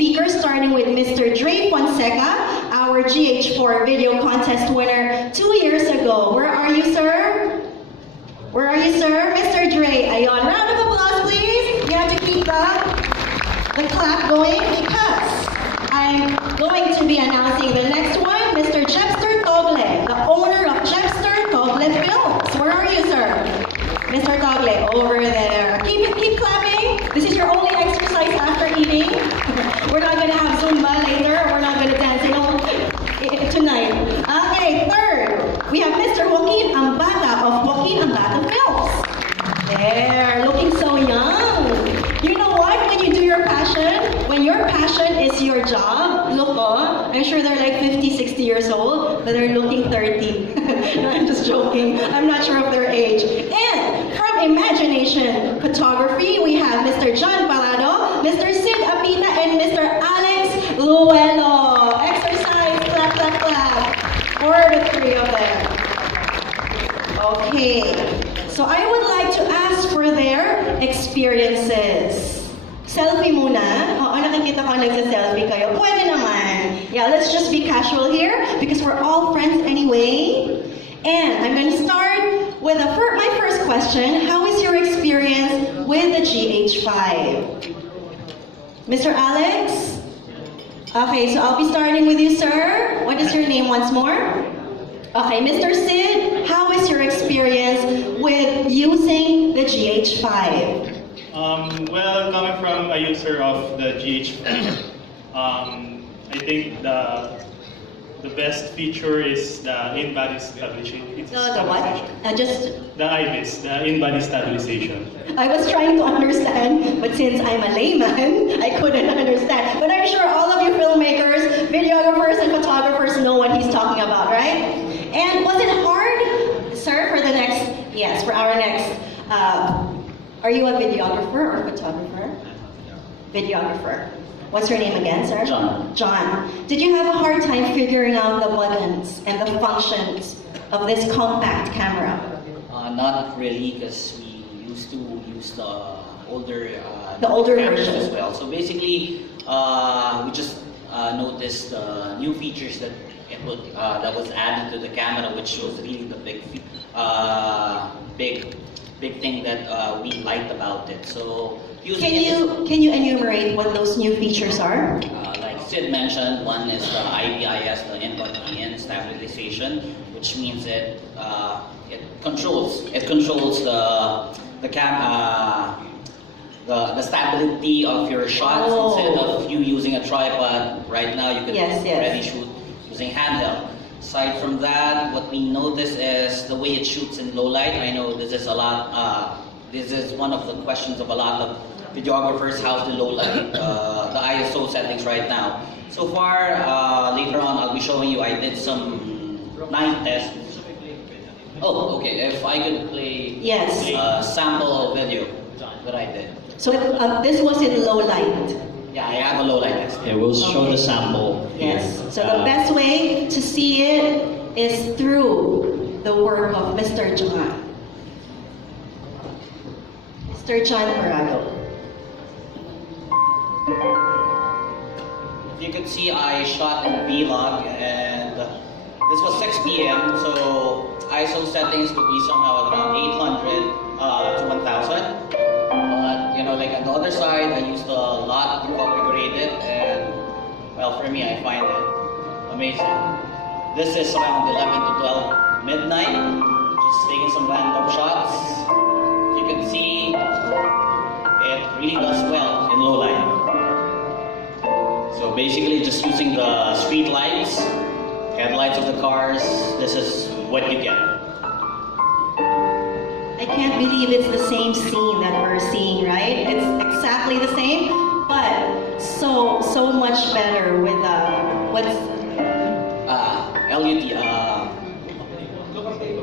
speakers, starting with Mr. Dre Fonseca, our GH4 video contest winner 2 years ago. Where are you, sir? Where are you, sir? Mr. Dre. Ayon. Round of applause, please. You have to keep the clap going because I'm going to be announcing the next one, Mr. Jepster Togle, the owner of Jepster Togle Films. Where are you, sir? Mr. Togle, over there. Keep clapping. This is your only exercise after eating. We're not gonna have Zumba later. We're not gonna dance tonight. Okay, third, we have Mr. Joaquin Ambata of Joaquin Ambata Films. There, looking so young. You know what? When you do your passion, when your passion is your job, look, oh, I'm sure they're like 50, 60 years old, but they're looking 30. No, I'm just joking. I'm not sure of their age. And from Imagination Photography, we have Mr. John Palado, Mr. Sid Apita, and Mr. Alex Luelo. Exercise, clap, clap, clap. For the three of them. Okay. So I would like to ask for their experiences. Selfie muna. Oo, nakikita ko nagsa-selfie kayo. Pwede naman. Yeah, let's just be casual here because we're all friends anyway. And I'm going to start with my first question. How is your experience with the GH5? Mr. Alex? Okay, so I'll be starting with you, sir. What is your name once more? Okay, Mr. Sid, how is your experience with using the GH5? Well, coming from a user of the GH5, I think the best feature is the in-body stabilization. The what? The IBIS, the in-body stabilization. I was trying to understand, but since I'm a layman, I couldn't understand. But I'm sure all of you filmmakers, videographers, and photographers know what he's talking about, right? And was it hard, sir, for the next, yes, for our next, are you a videographer or photographer? Videographer. What's your name again, sir? John. John. Did you have a hard time figuring out the buttons and the functions of this compact camera? Not really, because we used to use the older version cameras as well. So basically, we just noticed new features that that was added to the camera, which was really the big thing that we liked about it. So can you enumerate what those new features are? Like Sid mentioned, one is the IBIS, the in stabilization, which means it controls the stability of your shots. Instead of you using a tripod. Right now, you can already shoot using handheld. Aside from that, what we notice is the way it shoots in low light. I know this is a lot. This is one of the questions of a lot of videographers. How's the low light, the ISO settings right now? So far, later on, I'll be showing you. I did some night tests. Oh, okay. If I could play a sample video that I did. So this was in low light. Yeah, I have a low light test. Yeah, we'll show the sample. Yes. So the best way to see it is through the work of Mr. John. Mr. John Parado. If you could see, I shot in Vlog, and this was 6 p.m. So ISO settings would be somehow around 800 to 1000. But you know, like on the other side, I used a lot to configure it, and well, for me, I find it amazing. This is around 11 to 12 midnight. Just taking some random shots. You can see it really does well in low light. So basically, just using the street lights, headlights of the cars, this is what you get. I can't believe it's the same scene that we're seeing, right? It's exactly the same, but so much better with what's LUT,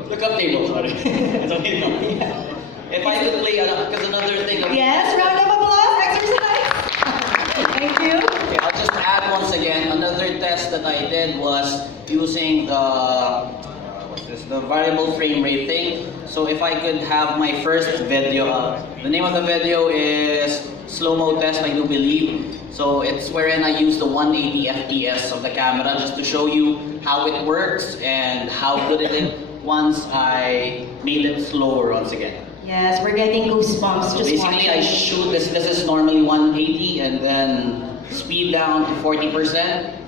lookup table, sorry. It's okay, no. If I could play, because another thing. Yes, round of applause, exercise. Thank you. Okay, I'll just add once again, another test that I did was using the variable frame rate thing. So if I could have my first video, the name of the video is Slow-Mo Test, I do believe. So it's wherein I use the 180 FPS of the camera just to show you how it works and how good it is once I made it slower once again. Yes, we're getting goosebumps So just basically, I watching. shoot this. This is normally 180, and then speed down to 40%.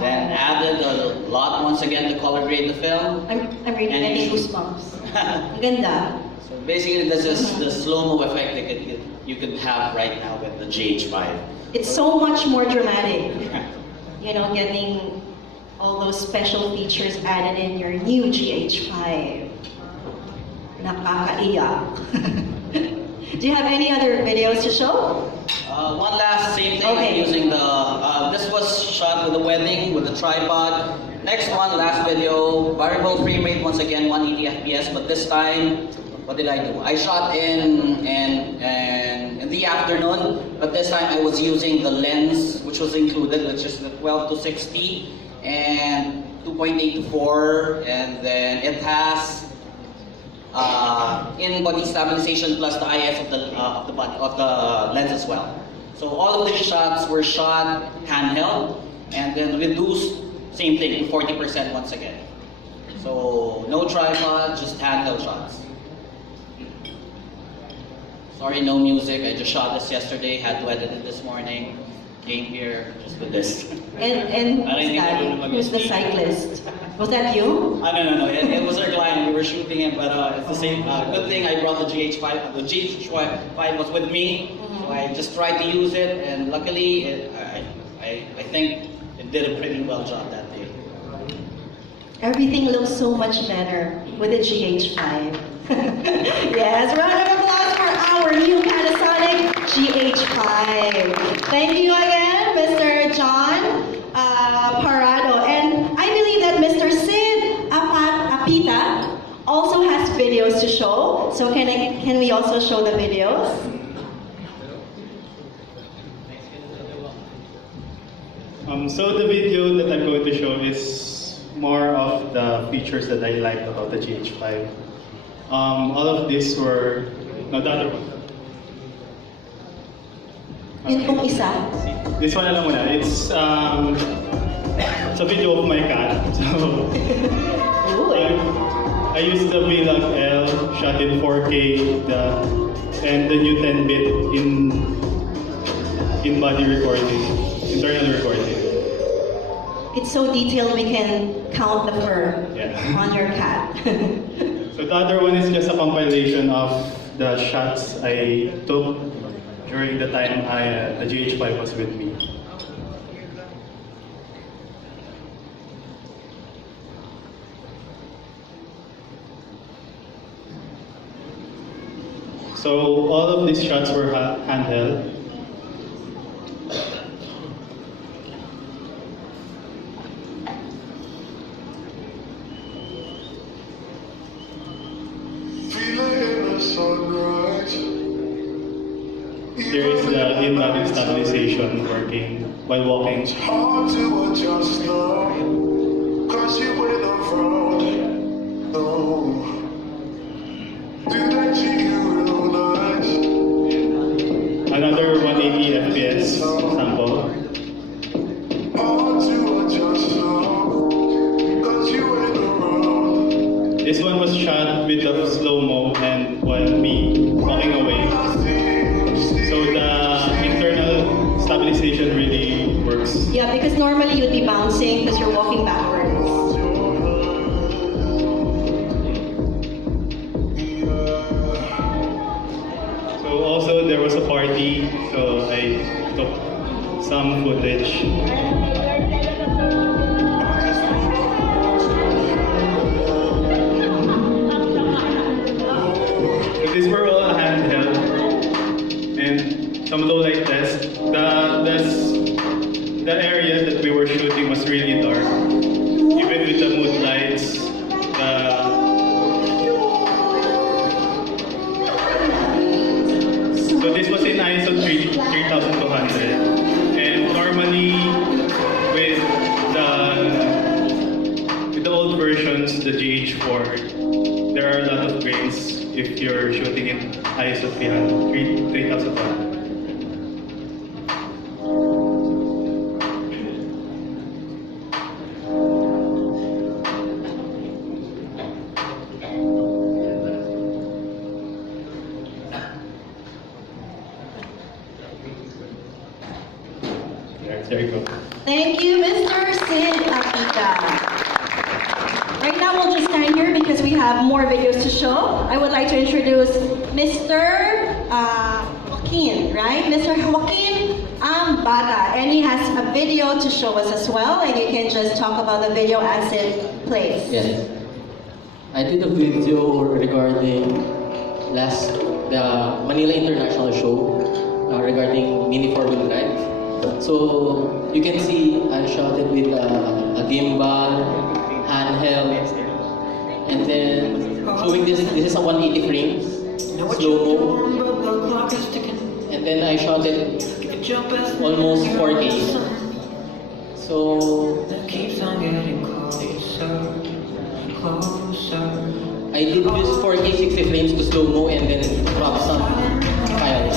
Then added a lot once again to color grade the film. I'm really And getting you- goosebumps. Ang ganda. So basically, this is the slow-mo effect that you could have right now with the GH5. It's so much more dramatic. You know, getting all those special features added in your new GH5. Nakakaiyak. Do you have any other videos to show? One last same thing. Okay. I'm using the. This was shot with a wedding with a tripod. Next one, last video, variable frame rate once again, 180 FPS. But this time, what did I do? I shot in the afternoon, but this time I was using the lens which was included, which is the 12 to 60 and 2.8 to 4, and then it has in body stabilization plus the IS of the lens as well. So all of these shots were shot handheld and then reduced, same thing, 40% once again. So no tripod, just handheld shots. Sorry, no music. I just shot this yesterday, had to edit it this morning. Came here just with this. And who's the cyclist? Was that you? No. It was our client. We were shooting it, but it's the same. Good thing I brought the GH5. The GH5 was with me, so I just tried to use it, and luckily, I think it did a pretty well job that day. Everything looks so much better with the GH5. Yes, round of applause for our new Panasonic GH5. Thank you again, Mr. John Parado. And I believe that Mr. Sid Apita also has videos to show. So can we also show the videos? So the video that I'm going to show is more of the features that I like about the GH5. All of these were, no, the other one. Yun pong isa. This one lang muna. It's a video of my cat. So Ooh. I used the Vlog L, shot in 4K, and the new 10-bit in body recording, internal recording. It's so detailed we can count the fur on your cat. So the other one is just a compilation of the shots I took during the time the GH5 was with me. So all of these shots were handheld. There is the in-body stabilization working while walking. It's hard to adjust now, 'cause you went around. No, do that to you real nice. Another 180 FPS sample. Hard to adjust now, 'cause you went around. This one was shot with the slow-mo and while me walking away. So the internal stabilization really works. Yeah, because normally you'd be bouncing because you're walking backwards. So also there was a party, so I took some footage. So these were all handheld and some low light test. The area that we were shooting was really dark. Even with the mood lights, so this was in ISO 3200. And normally with the old versions, the GH4, there are a lot of grains if you're shooting in ISO 3100. There you go. Thank you, Mr. Sid Apita. Right now, we'll just stand here because we have more videos to show. I would like to introduce Mr. Joaquin, right? Mr. Joaquin Ambata, and he has a video to show us as well, and you can just talk about the video as it plays. Yes. I did a video regarding the Manila International Show regarding mini 4-wheel drive. So you can see I shot it with a gimbal, handheld, and then showing this is a 180 frames, slow-mo, and then I shot it almost 4K. So I did use 4K 60 frames to slow-mo and then crop some files.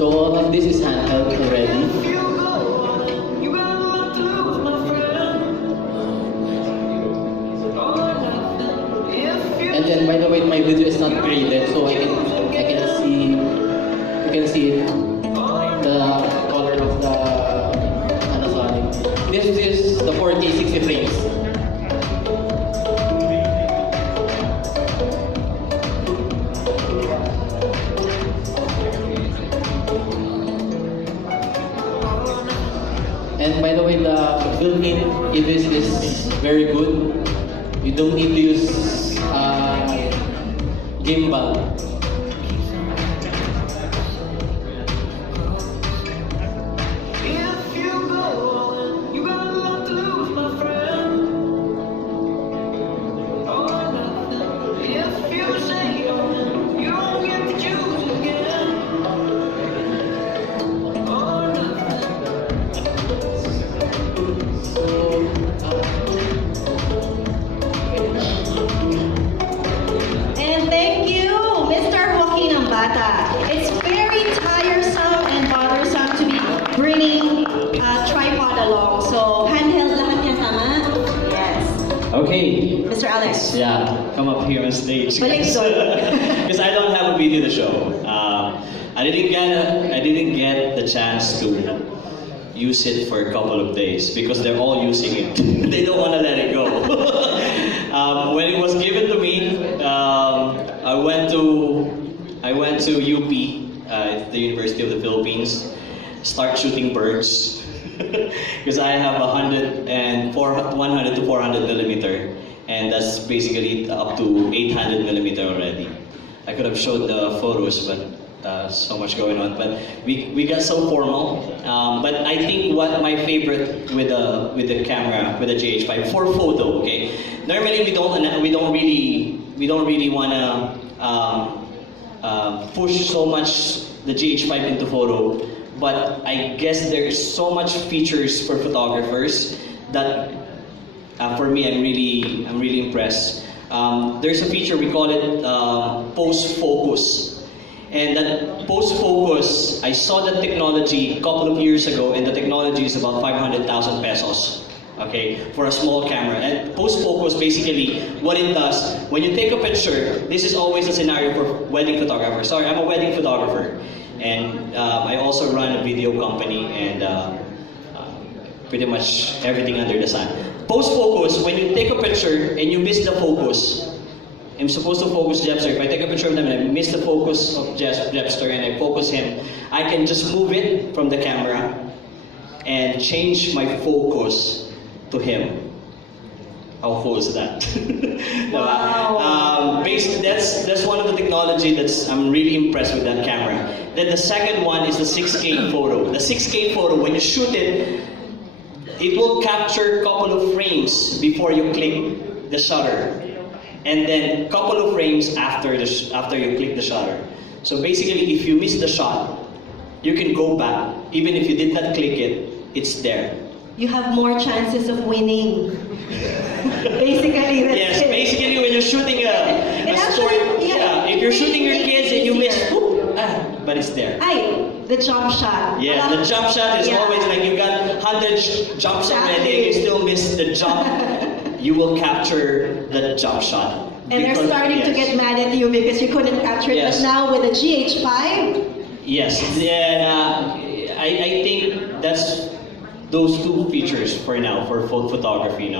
So all of this is handheld already. And then by the way, my video is not graded, so I can see, you can see it, the color of the Panasonic. This is the 4K 60 frames. And by the way, the built-in EVIS is very good. You don't need to use gimbal. It's very tiresome and bothersome to be bringing a tripod along. So handheld lahat yan, tama? Yes. Okay. Mr. Alex. Yeah, come up here on stage. Balik doon. Because I don't have a video to show. I didn't get the chance to use it for a couple of days because they're all using it. They don't want to let it go. When it was given to me, I went to UP, the University of the Philippines, start shooting birds because I have 100 to 400 millimeter, and that's basically up to 800 millimeter already. I could have showed the photos, but so much going on. But we got so formal. But I think what my favorite with the camera, with the GH5 for photo. Okay, normally we don't really wanna push so much the GH5 into photo, but I guess there's so much features for photographers that for me I'm really impressed. There's a feature, we call it post focus. And that post focus, I saw that technology a couple of years ago, and the technology is about 500,000 pesos. Okay, for a small camera. And post focus, basically, what it does, when you take a picture, this is always a scenario for wedding photographers. Sorry, I'm a wedding photographer, and I also run a video company and pretty much everything under the sun. Post focus, when you take a picture and you miss the focus, I'm supposed to focus Jepster. If I take a picture of them and I miss the focus of Jepster and I focus him, I can just move it from the camera and change my focus to him. How cool is that? Wow. Basically, that's one of the technology I'm really impressed with that camera. Then the second one is the 6K photo. The 6K photo, when you shoot it, it will capture a couple of frames before you click the shutter, and then a couple of frames after you click the shutter. So basically, if you miss the shot, you can go back. Even if you did not click it, it's there. You have more chances of winning. Basically, that's Yes, it. basically when you're shooting a story, if you're shooting your kids and you miss, but it's there. The jump shot. Yes, the jump shot is always like you got 100 jumps already and you still miss the jump. You will capture the jump shot. And they're because- starting to yes. get mad at you because you couldn't capture it. Yes. But now with the GH5, Yes, and I think that's those two features for now for photography,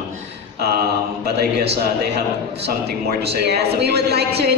But I guess they have something more to say. yes, about the we would video. like to